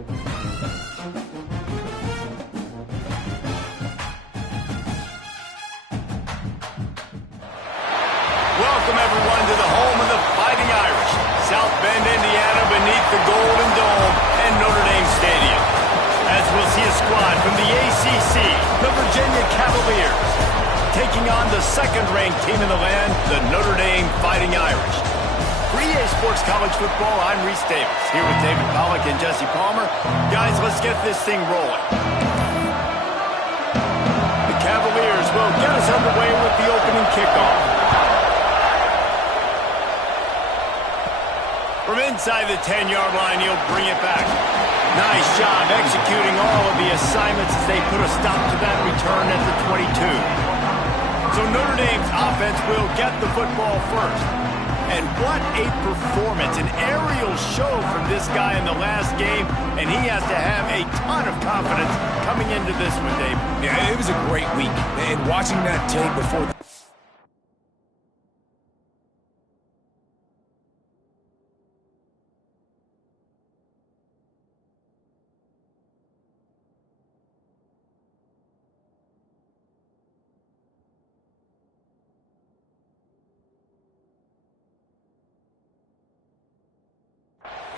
Welcome, everyone, to the home of the Fighting Irish, South Bend, Indiana, beneath the Golden Dome and Notre Dame Stadium. As we'll see a squad from the ACC, the Virginia Cavaliers, taking on the second-ranked team in the land, the Notre Dame Fighting Irish. For EA Sports College Football, I'm Reese Davis, here with David Pollack and Jesse Palmer. Guys, let's get this thing rolling. The Cavaliers will get us underway with the opening kickoff. From inside the 10-yard line, he'll bring it back. Nice job executing all of the assignments as they put a stop to that return at the 22. So Notre Dame's offense will get the football first. And what a performance, an aerial show from this guy in the last game, and he has to have a ton of confidence coming into this one, Dave. Yeah, it was a great week. And watching that tape before...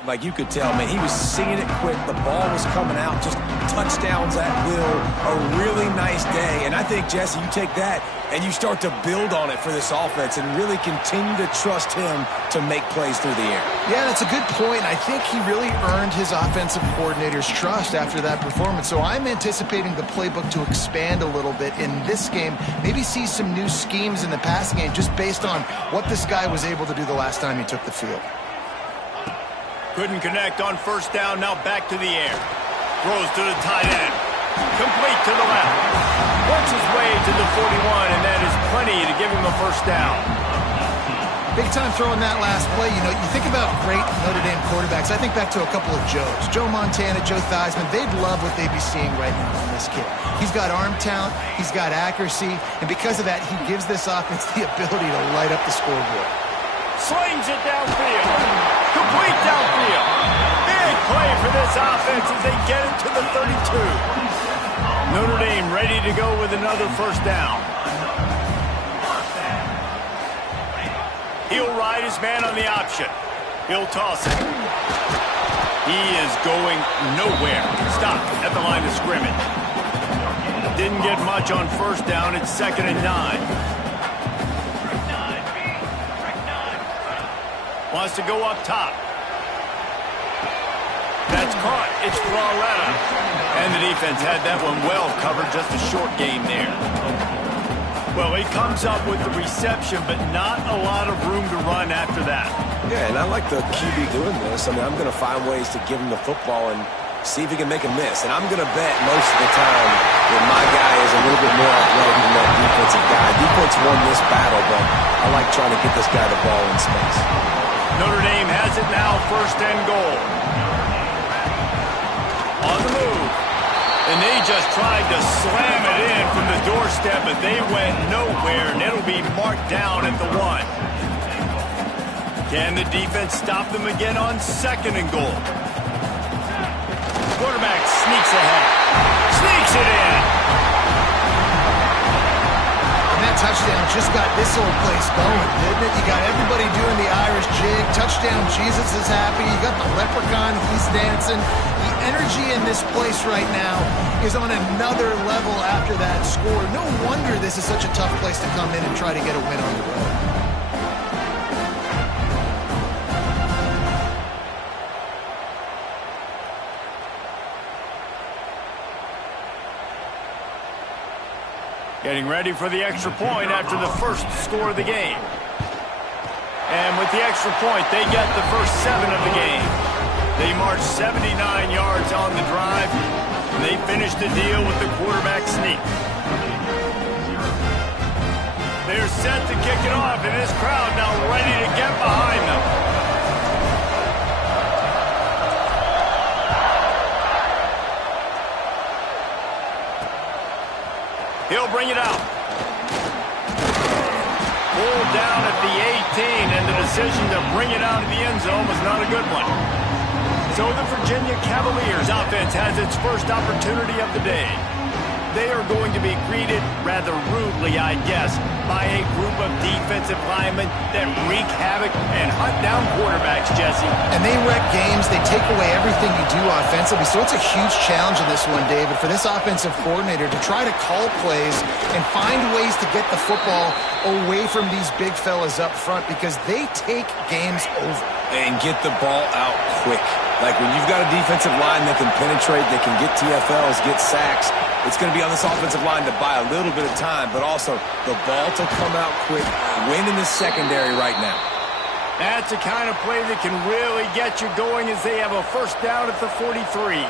Like you could tell, man, he was singing it quick. The ball was coming out, just touchdowns at will. A really nice day. And I think, Jesse, you take that and you start to build on it for this offense and really continue to trust him to make plays through the air. Yeah, that's a good point. I think he really earned his offensive coordinator's trust after that performance. So I'm anticipating the playbook to expand a little bit in this game. Maybe see some new schemes in the passing game just based on what this guy was able to do the last time he took the field. Couldn't connect on first down, now back to the air. Throws to the tight end. Complete to the left. Works his way to the 41, and that is plenty to give him a first down. Big time throwing that last play. You know, you think about great Notre Dame quarterbacks. I think back to a couple of Joes. Joe Montana, Joe Theismann. They'd love what they'd be seeing right now in this kid. He's got arm talent. He's got accuracy. And because of that, he gives this offense the ability to light up the scoreboard. Slings it downfield. Complete downfield. Big play for this offense as they get it to the 32. Notre Dame ready to go with another first down. He'll ride his man on the option. He'll toss it. He is going nowhere. Stopped at the line of scrimmage. Didn't get much on first down. It's 2nd and 9. Wants to go up top. That's caught. It's Floretta. And the defense had that one well covered. Just a short game there. Well, he comes up with the reception, but not a lot of room to run after that. Yeah, and I like the QB doing this. I mean, I'm going to find ways to give him the football and see if he can make a miss. And I'm going to bet most of the time that my guy is a little bit more athletic than that defensive guy. Defense won this battle, but I like trying to get this guy the ball in space. Notre Dame has it now, 1st and goal. On the move. And they just tried to slam it in from the doorstep, but they went nowhere, and it'll be marked down at the 1. Can the defense stop them again on 2nd and goal? Quarterback sneaks ahead. Sneaks it in. That touchdown just got this old place going, didn't it? You got everybody doing the Irish jig. Touchdown, Jesus is happy. You got the leprechaun, he's dancing. The energy in this place right now is on another level after that score. No wonder this is such a tough place to come in and try to get a win on the road. Getting ready for the extra point after the first score of the game. And with the extra point, they get the first 7 of the game. They march 79 yards on the drive, and they finish the deal with the quarterback sneak. They're set to kick it off, and this crowd now ready to get behind them. He'll bring it out. Pulled down at the 18, and the decision to bring it out of the end zone was not a good one. So So the Virginia Cavaliers offense has its first opportunity of the day. They are going to be greeted rather rudely, I guess, by a group of defensive linemen that wreak havoc and hunt down quarterbacks, Jesse. And they wreck games. They take away everything you do offensively. So it's a huge challenge in this one, David, for this offensive coordinator to try to call plays and find ways to get the football away from these big fellas up front because they take games over. And get the ball out quick. Like when you've got a defensive line that can penetrate, that can get TFLs, get sacks, it's going to be on this offensive line to buy a little bit of time, but also the ball to come out quick, win in the secondary right now. That's the kind of play that can really get you going as they have a first down at the 43.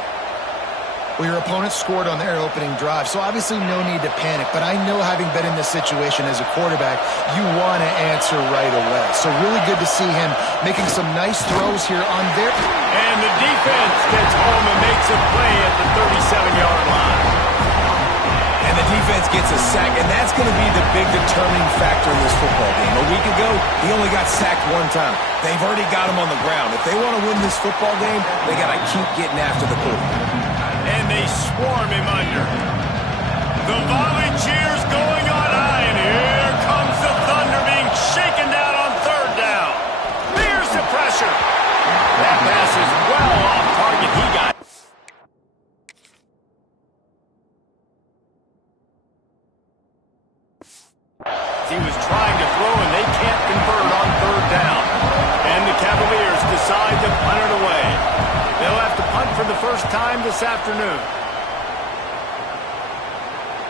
Well, your opponent scored on their opening drive, so obviously no need to panic. But I know, having been in this situation as a quarterback, you want to answer right away. So really good to see him making some nice throws here on their... And the defense gets home and makes a play at the 37-yard line. And the defense gets a sack, and that's going to be the big determining factor in this football game. A week ago, he only got sacked one time. They've already got him on the ground. If they want to win this football game, they got to keep getting after the quarterback. And they swarm him under. The volley cheers going on high, and here comes the Thunder being shaken down on third down. There's the pressure. That pass is well off target. He got it. He was trying to throw, and they can't convert on third down. And the Cavaliers decide to punt it away. They'll have to punt for the first time this afternoon.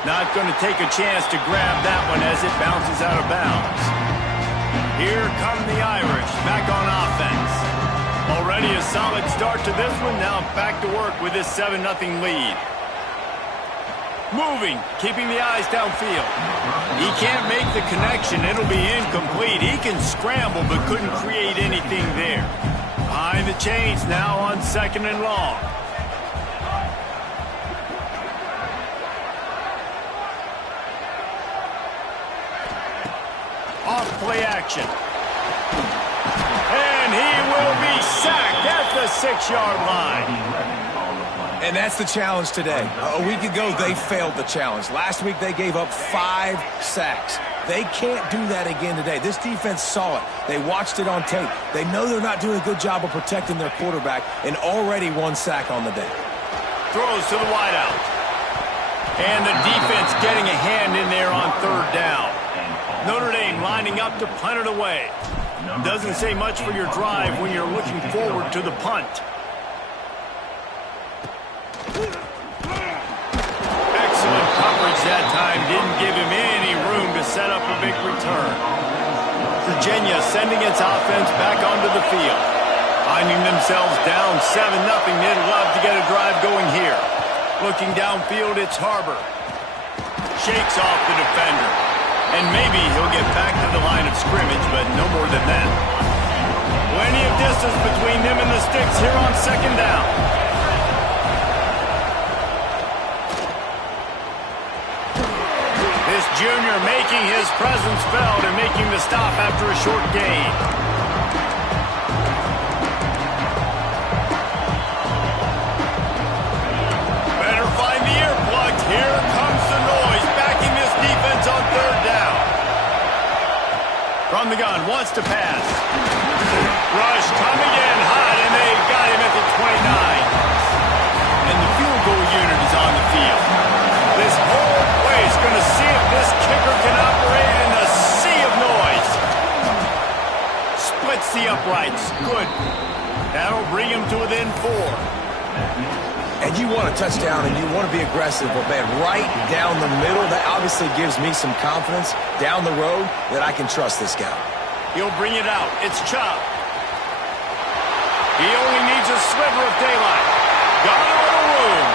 Not going to take a chance to grab that one as it bounces out of bounds. Here come the Irish, back on offense. Already a solid start to this one, now back to work with this 7-0 lead. Moving, keeping the eyes downfield. He can't make the connection, it'll be incomplete. He can scramble but couldn't create anything there. Behind the chains now on 2nd and long. Off play action. And he will be sacked at the 6-yard line. And that's the challenge today. A week ago, they failed the challenge. Last week, they gave up 5 sacks. They can't do that again today. This defense saw it. They watched it on tape. They know they're not doing a good job of protecting their quarterback, and already 1 sack on the day. Throws to the wideout. And the defense getting a hand in there on third down. Notre Dame lining up to punt it away. Doesn't say much for your drive when you're looking forward to the punt. Excellent coverage that time. Didn't give him any room to set up a big return. Virginia sending its offense back onto the field. Finding themselves down 7-0. They'd love to get a drive going here. Looking downfield, it's Harbor. Shakes off the defender. And maybe he'll get back to the line of scrimmage, but no more than that. Plenty of distance between them and the sticks here on 2nd down. This junior making his presence felt and making the stop after a short gain. Better find the earplugs. Here comes the noise, backing this defense on third down. From the gun, wants to pass. Rush coming in hot, and they got him at the 29. And the field goal unit is on the field. This whole place going to see if this kicker can operate in the sea of noise. Splits the uprights. Good. That'll bring him to within 4. And you want a touchdown and you want to be aggressive, but man, right down the middle, that obviously gives me some confidence down the road that I can trust this guy. He'll bring it out. It's Chop. He only needs a sliver of daylight. Got a little room.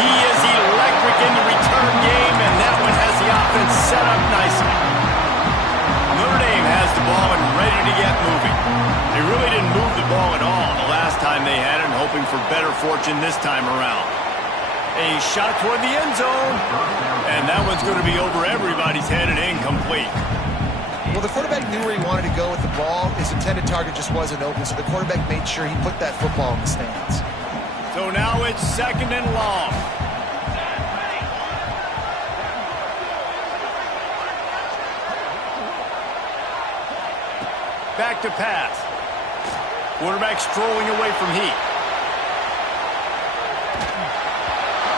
He is electric in the return game, and that one has the offense set up nicely. Notre Dame has the ball and ready to get moving. They really didn't move the ball at all the last time they had it, hoping for better fortune this time around. A shot toward the end zone, and that one's going to be over everybody's head and incomplete. Well, the quarterback knew where he wanted to go with the ball. His intended target just wasn't open, so the quarterback made sure he put that football in the stands. So now it's 2nd and long. Back to pass. Quarterback strolling away from heat.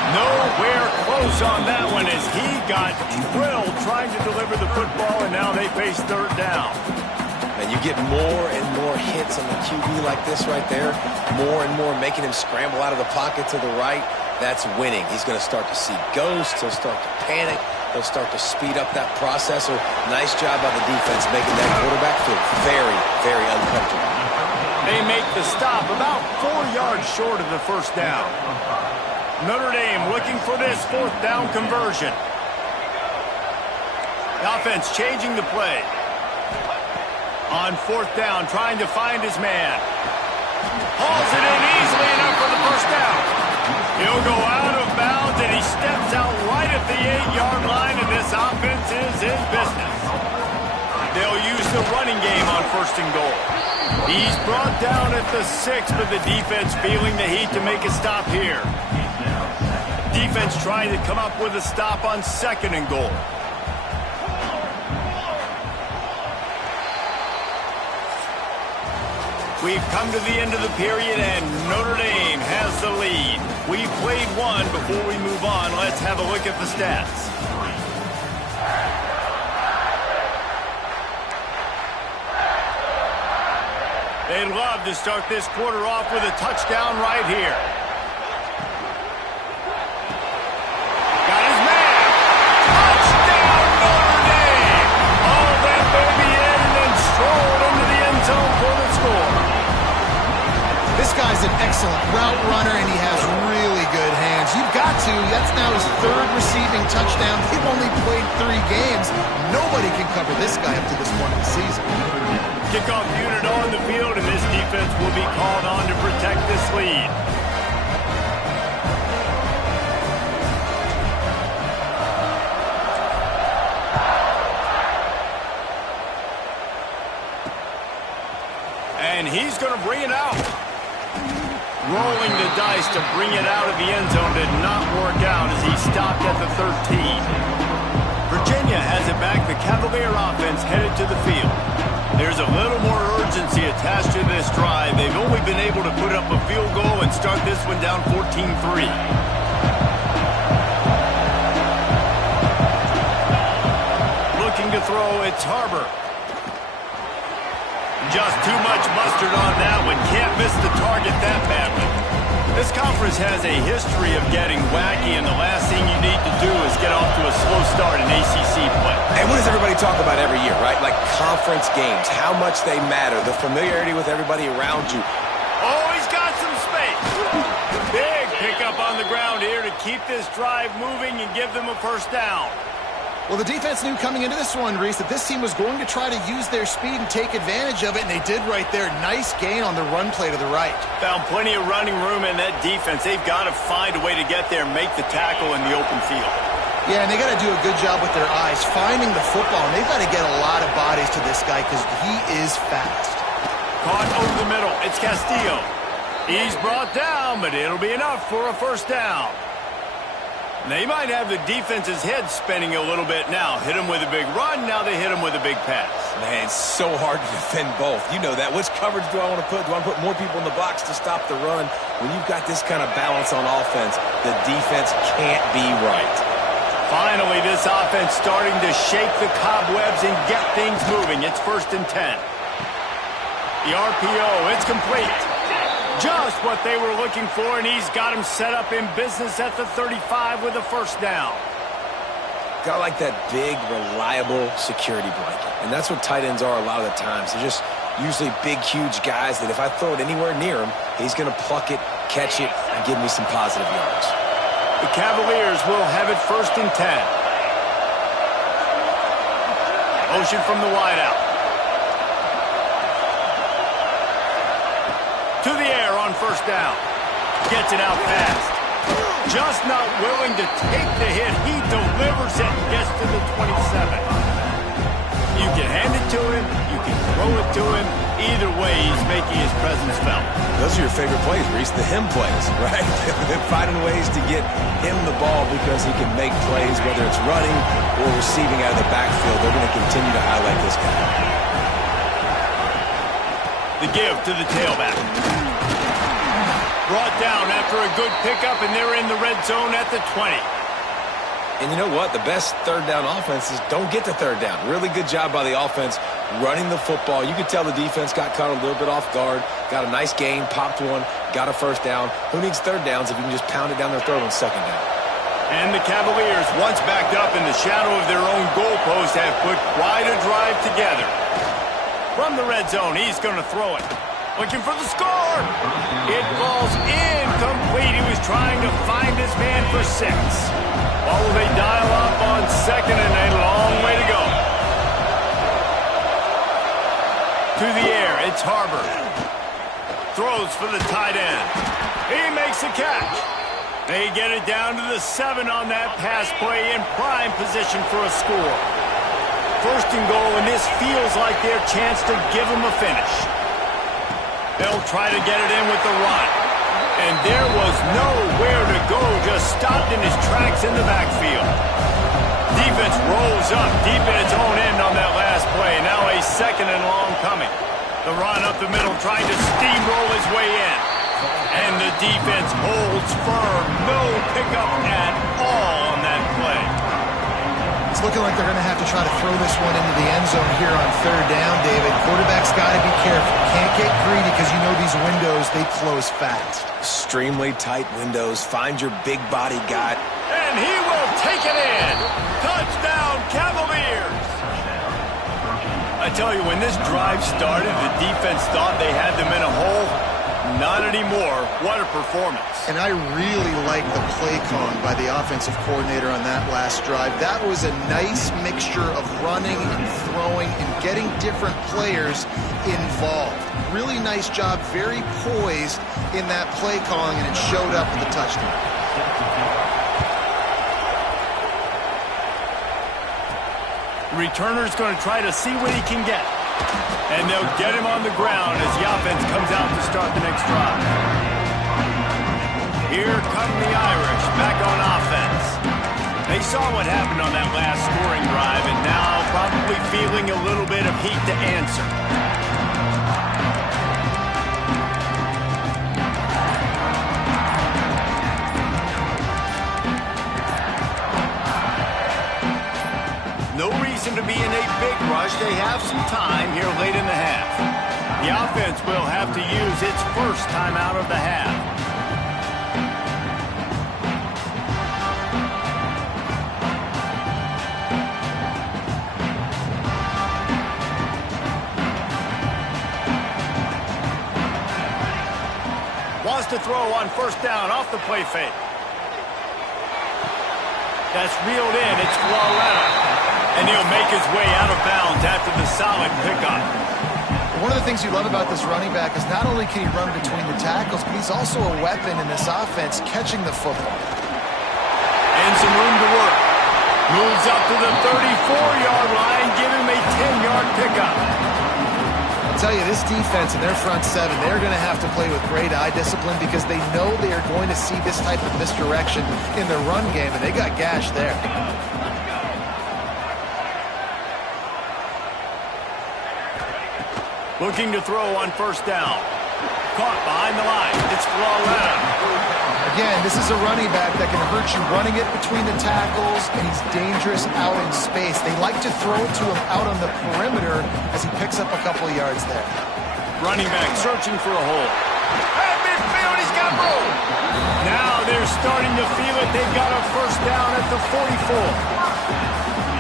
Nowhere close on that one as he got drilled trying to deliver the football, and now they face 3rd down. And you get more and more hits on the QB like this right there, more and more making him scramble out of the pocket to the right. That's winning. He's going to start to see ghosts. He'll start to panic. He'll start to speed up that processor. Nice job by the defense making that quarterback feel very, very uncomfortable. They make the stop about 4 yards short of the 1st down. Notre Dame looking for this 4th down conversion. The offense changing the play. On 4th down, trying to find his man. Hauls it in easily enough for the 1st down. He'll go out of bounds, and he steps out right at the 8-yard line, and this offense is in business. They'll use the running game on 1st and goal. He's brought down at the 6, but the defense feeling the heat to make a stop here. Defense trying to come up with a stop on 2nd and goal. We've come to the end of the period, and Notre Dame has the lead. We've played one. Before we move on, let's have a look at the stats. They'd love to start this quarter off with a touchdown right here. Got his man. Touchdown, Notre Dame. All that baby in and then strolled into the end zone for the score. This guy's an excellent route runner, and he has really good hands. You've got to. That's now his 3rd receiving touchdown. They've only played 3 games. Nobody can cover this guy up to this point in the season. Kickoff unit on the field, and this defense will be called on to protect this lead. And he's going to bring it out. Rolling the dice to bring it out of the end zone did not work out as he stopped at the 13. Virginia has it back. The Cavalier offense headed to the field. There's a little more urgency attached to this drive. They've only been able to put up a field goal and start this one down 14-3. Looking to throw, it's Harbor. Just too much mustard on that one. Can't miss the target that badly. This conference has a history of getting wacky, and the last thing you need to do is get off to a slow start in ACC play. And what does everybody talk about every year, right? Like conference games, how much they matter, the familiarity with everybody around you. Oh, he's got some space. Big pickup on the ground here to keep this drive moving and give them a 1st down. Well, the defense knew coming into this one, Reese, that this team was going to try to use their speed and take advantage of it, and they did right there. Nice gain on the run play to the right. Found plenty of running room in that defense. They've got to find a way to get there and make the tackle in the open field. Yeah, and they got to do a good job with their eyes, finding the football, and they've got to get a lot of bodies to this guy because he is fast. Caught over the middle. It's Castillo. He's brought down, but it'll be enough for a 1st down. They might have the defense's head spinning a little bit now. Hit him with a big run, now they hit him with a big pass. Man, it's so hard to defend both. You know that. Which coverage do I want to put? Do I want to put more people in the box to stop the run? When you've got this kind of balance on offense, the defense can't be right. Finally, this offense starting to shake the cobwebs and get things moving. It's 1st and 10. The RPO, it's complete. Just what they were looking for, and he's got him set up in business at the 35 with a 1st down. Got like that big, reliable security blanket. And that's what tight ends are a lot of the times. They're just usually big, huge guys that if I throw it anywhere near him, he's going to pluck it, catch it, and give me some positive yards. The Cavaliers will have it 1st and 10. Motion from the wideout. To the air on 1st down. Gets it out fast. Just not willing to take the hit. He delivers it and gets to the 27. You can hand it to him, you can throw it to him. Either way, he's making his presence felt. Those are your favorite plays, Reese, the him plays, right? They're finding ways to get him the ball because he can make plays, whether it's running or receiving out of the backfield. They're going to continue to highlight this guy. The give to the tailback. Brought down after a good pickup, and they're in the red zone at the 20. And you know what? The best third down offenses don't get to third down. Really good job by the offense running the football. You could tell the defense got caught a little bit off guard, got a nice gain, popped one, got a first down. Who needs third downs if you can just pound it down their throat on second down? And the Cavaliers, once backed up in the shadow of their own goalpost, have put quite a drive together. From the red zone, he's going to throw it. Looking for the score. It falls incomplete. He was trying to find his man for 6. While they dial up on second and a long way to go. To the air, it's Harbor. Throws for the tight end. He makes the catch. They get it down to the 7 on that pass play in prime position for a score. First and goal, and this feels like their chance to give them a finish. They'll try to get it in with the run. And there was nowhere to go, just stopped in his tracks in the backfield. Defense rolls up deep in its own end on that last play. Now a second and long coming. The run up the middle, trying to steamroll his way in. And the defense holds firm. No pickup at all on that play. It's looking like they're going to have to try to throw this one into the end zone here on third down, David. Quarterback's got to be careful. Can't get greedy because you know these windows, they close fast. Extremely tight windows. Find your big body guy. And he will take it in. Touchdown, Cavaliers. I tell you, when this drive started, the defense thought they had them in a hole. Not anymore. What a performance. And I really like the play calling by the offensive coordinator on that last drive. That was a nice mixture of running and throwing and getting different players involved. Really nice job, very poised in that play calling, and it showed up with a touchdown. Returner's going to try to see what he can get. And they'll get him on the ground as the offense comes out to start the next drive. Here come the Irish back on offense. They saw what happened on that last scoring drive and now probably feeling a little bit of heat to answer. No reason to be in a big rush. They have some time here late in the half. The offense will have to use its first time out of the half. Wants to throw on first down off the play fake. That's reeled in. It's Floretta. And he'll make his way out of bounds after the solid pickup. One of the things you love about this running back is not only can he run between the tackles, but he's also a weapon in this offense catching the football. And some room to work. Moves up to the 34-yard line, giving him a 10-yard pickup. I'll tell you, this defense and their front seven, they're going to have to play with great eye discipline because they know they are going to see this type of misdirection in their run game, and they got gashed there. Looking to throw on first down. Caught behind the line. It's Floretta. Again, this is a running back that can hurt you running it between the tackles, and he's dangerous out in space. They like to throw it to him out on the perimeter as he picks up a couple of yards there. Running back searching for a hole. At midfield, he's got room. Now they're starting to feel it. They've got a first down at the 44.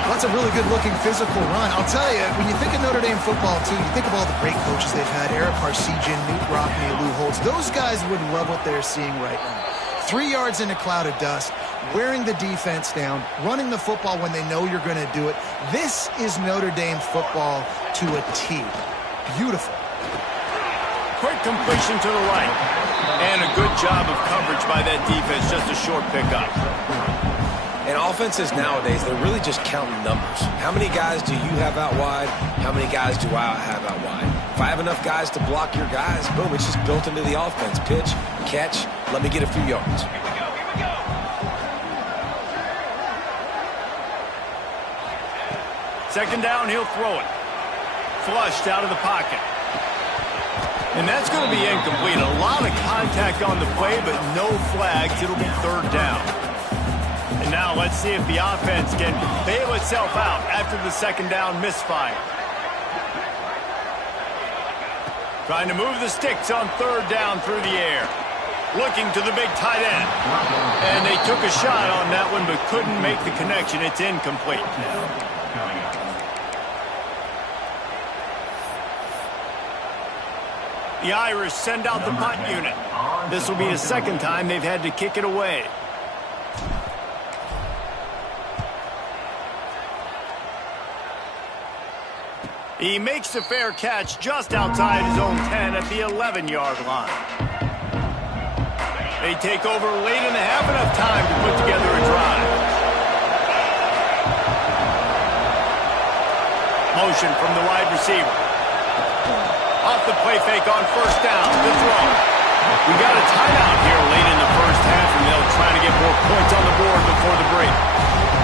That's a really good-looking physical run. I'll tell you, when you think of Notre Dame football, too, you think of all the great coaches they've had, Eric Parsegian, Newt Rockne, Lou Holtz. Those guys would love what they're seeing right now. 3 yards in a cloud of dust, wearing the defense down, running the football when they know you're going to do it. This is Notre Dame football to a T. Beautiful. Quick completion to the right. And a good job of coverage by that defense, just a short pickup. And offenses nowadays, they're really just counting numbers. How many guys do you have out wide? How many guys do I have out wide? If I have enough guys to block your guys, boom, it's just built into the offense. Pitch, catch, let me get a few yards. Here we go. Second down, he'll throw it. Flushed out of the pocket. And that's going to be incomplete. A lot of contact on the play, but no flags. It'll be third down. And now let's see if the offense can bail itself out after the second down misfire. Trying to move the sticks on third down through the air. Looking to the big tight end. And they took a shot on that one, but couldn't make the connection. It's incomplete. The Irish send out the punt unit. This will be the second time they've had to kick it away. He makes the fair catch just outside his own 10 at the 11-yard line. They take over late in the half, enough time to put together a drive. Motion from the wide receiver. Off the play fake on first down. The throw. We got a timeout here late in the first half, and they'll try to get more points on the board before the break.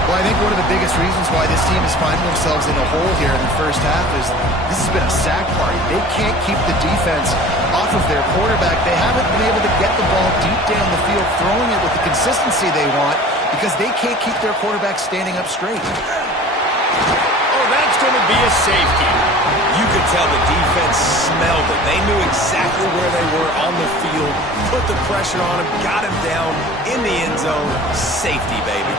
Well, I think one of the biggest reasons why this team is finding themselves in a hole here in the first half is this has been a sack party. They can't keep the defense off of their quarterback. They haven't been able to get the ball deep down the field, throwing it with the consistency they want because they can't keep their quarterback standing up straight. Oh, that's going to be a safety. You could tell the defense smelled it. They knew exactly where they were on the field, put the pressure on him, got him down in the end zone. Safety, baby.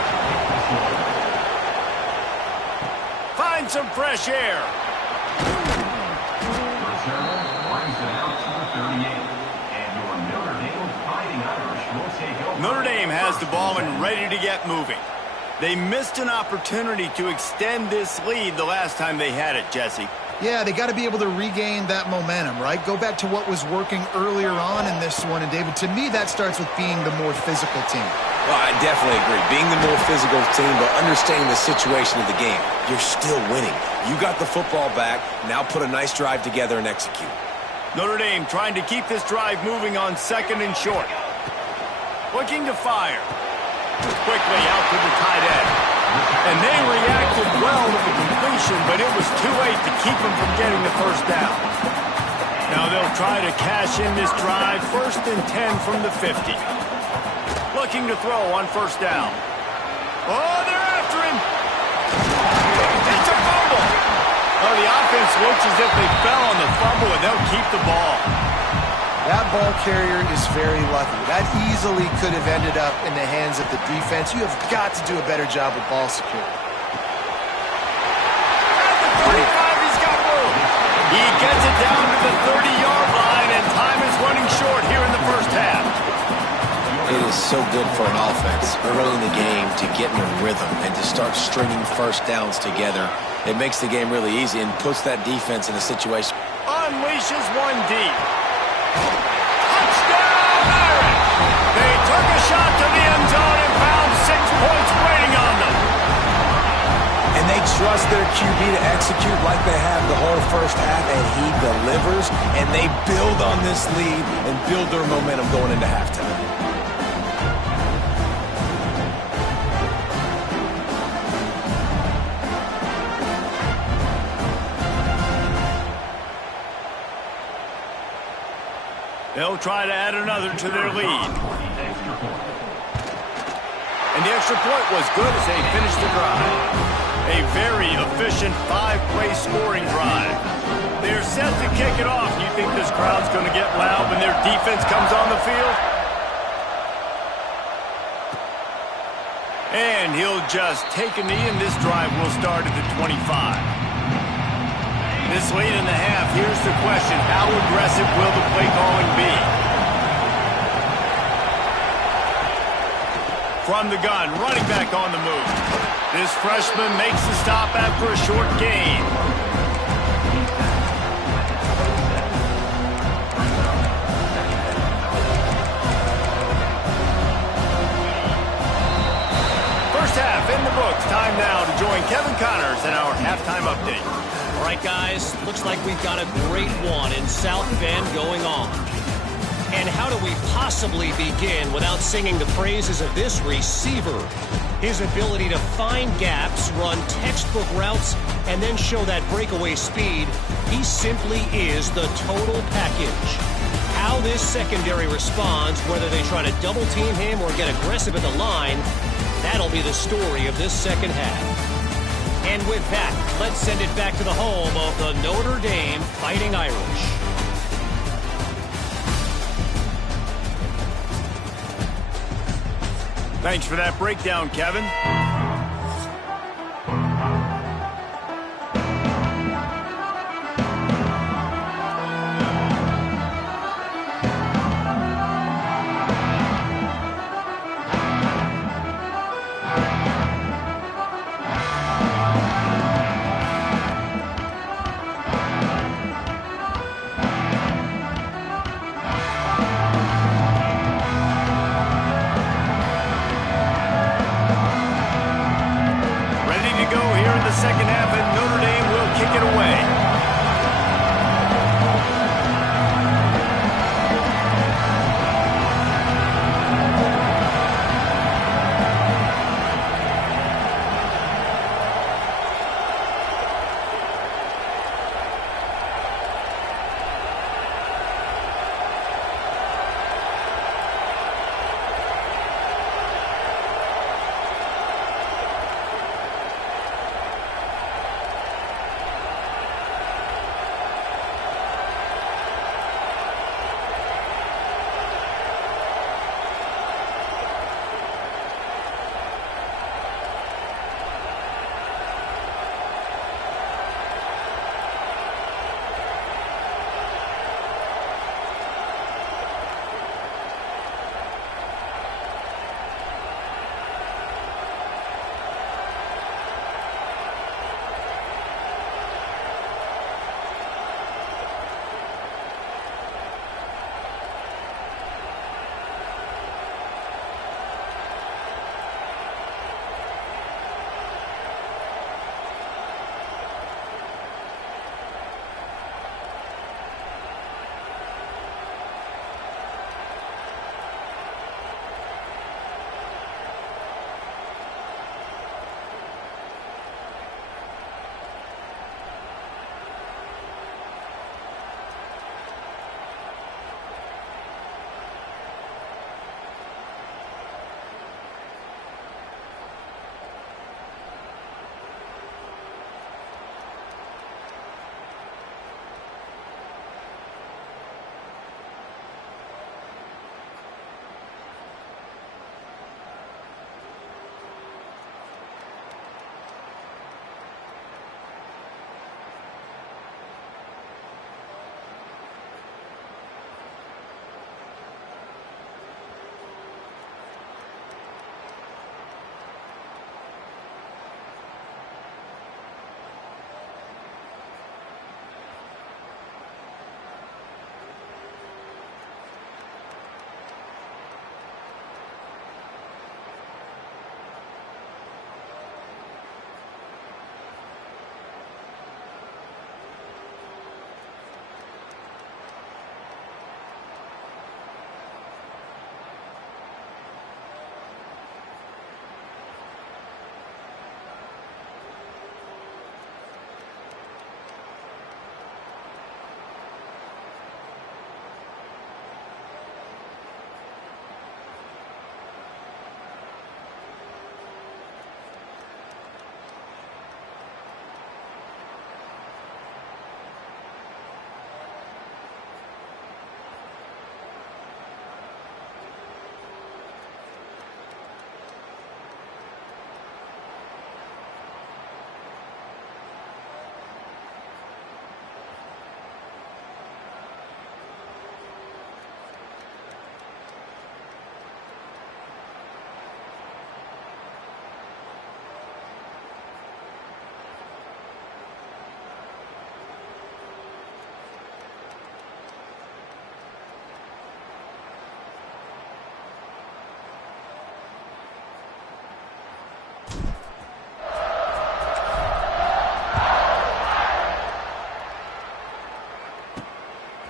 Find some fresh air. Notre Dame has the ball and ready to get moving. They missed an opportunity to extend this lead the last time they had it, Jesse. Yeah, they got to be able to regain that momentum, right? Go back to what was working earlier on in this one. And, David, to me, that starts with being the more physical team. Well, I definitely agree. Being the more physical team, but understanding the situation of the game. You're still winning. You got the football back. Now put a nice drive together and execute. Notre Dame trying to keep this drive moving on second and short. Looking to fire. Quickly out to the tight end. And they reacted well to the completion, but it was too late to keep them from getting the first down. Now they'll try to cash in this drive. First and 10 from the 50. Looking to throw on first down. Oh, they're after him. It's a fumble. Oh, the offense looks as if they fell on the fumble, and they'll keep the ball. That ball carrier is very lucky. That easily could have ended up in the hands of the defense. You have got to do a better job with ball security. At the 35, he's got room. He gets it down to the 30-yard line, and time is running short here in the first half. It is so good for an offense early in the game to get in a rhythm and to start stringing first downs together. It makes the game really easy and puts that defense in a situation. Unleashes one deep. Touchdown, Irish! They took a shot to the end zone and found 6 points waiting on them. And they trust their QB to execute like they have the whole first half, and he delivers, and they build on this lead and build their momentum going into halftime. They'll try to add another to their lead. And the extra point was good as they finished the drive. A very efficient 5-play scoring drive. They're set to kick it off. You think this crowd's going to get loud when their defense comes on the field? And he'll just take a knee, and this drive will start at the 25. This late in the half, here's the question. How aggressive will the play calling be? From the gun, running back on the move. This freshman makes the stop after a short gain. First half in the books. Time now to join Kevin Connors in our halftime update. All right, guys, looks like we've got a great one in South Bend going on. And how do we possibly begin without singing the praises of this receiver? His ability to find gaps, run textbook routes, and then show that breakaway speed, he simply is the total package. How this secondary responds, whether they try to double-team him or get aggressive at the line, that'll be the story of this second half. And with that, let's send it back to the home of the Notre Dame Fighting Irish. Thanks for that breakdown, Kevin.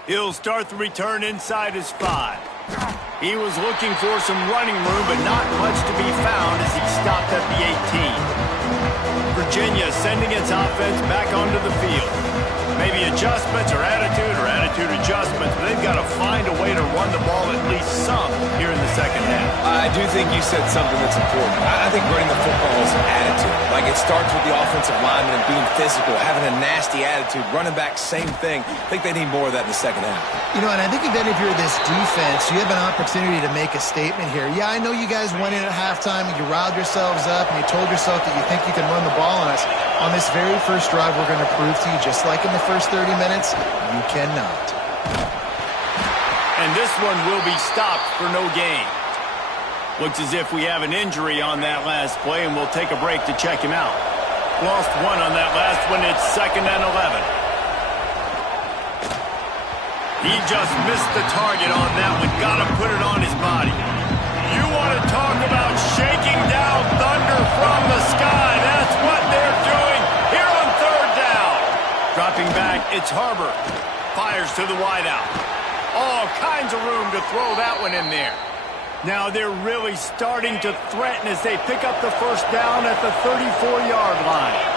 He'll start the return inside his 5. He was looking for some running room, but not much to be found as he stopped at the 18. Virginia sending its offense back onto the field. Maybe adjustments or attitude adjustments, but they've got to find a way to run the ball at least some here in the second half. I do think you said something that's important. I think running the football is an attitude. Like, it starts with the offensive lineman and being physical, having a nasty attitude. Running back, same thing. I think they need more of that in the second half. You know, and I think even if you're this defense, you have an opportunity to make a statement here. Yeah, I know you guys went in at halftime and you riled yourselves up and you told yourself that you think you can run the ball on us. On this very first drive, we're going to prove to you, just like in the first 30 minutes, you cannot. And this one will be stopped for no gain. Looks as if we have an injury on that last play, and we'll take a break to check him out. Lost one on that last one. It's 2nd and 11. He just missed the target on that one. Got to put it on his body. You want to talk about shaking down thunder from the sky. That's what they're doing here on 3rd down. Dropping back, it's Harbor. Fires to the wideout. All kinds of room to throw that one in there. Now they're really starting to threaten as they pick up the first down at the 34-yard line.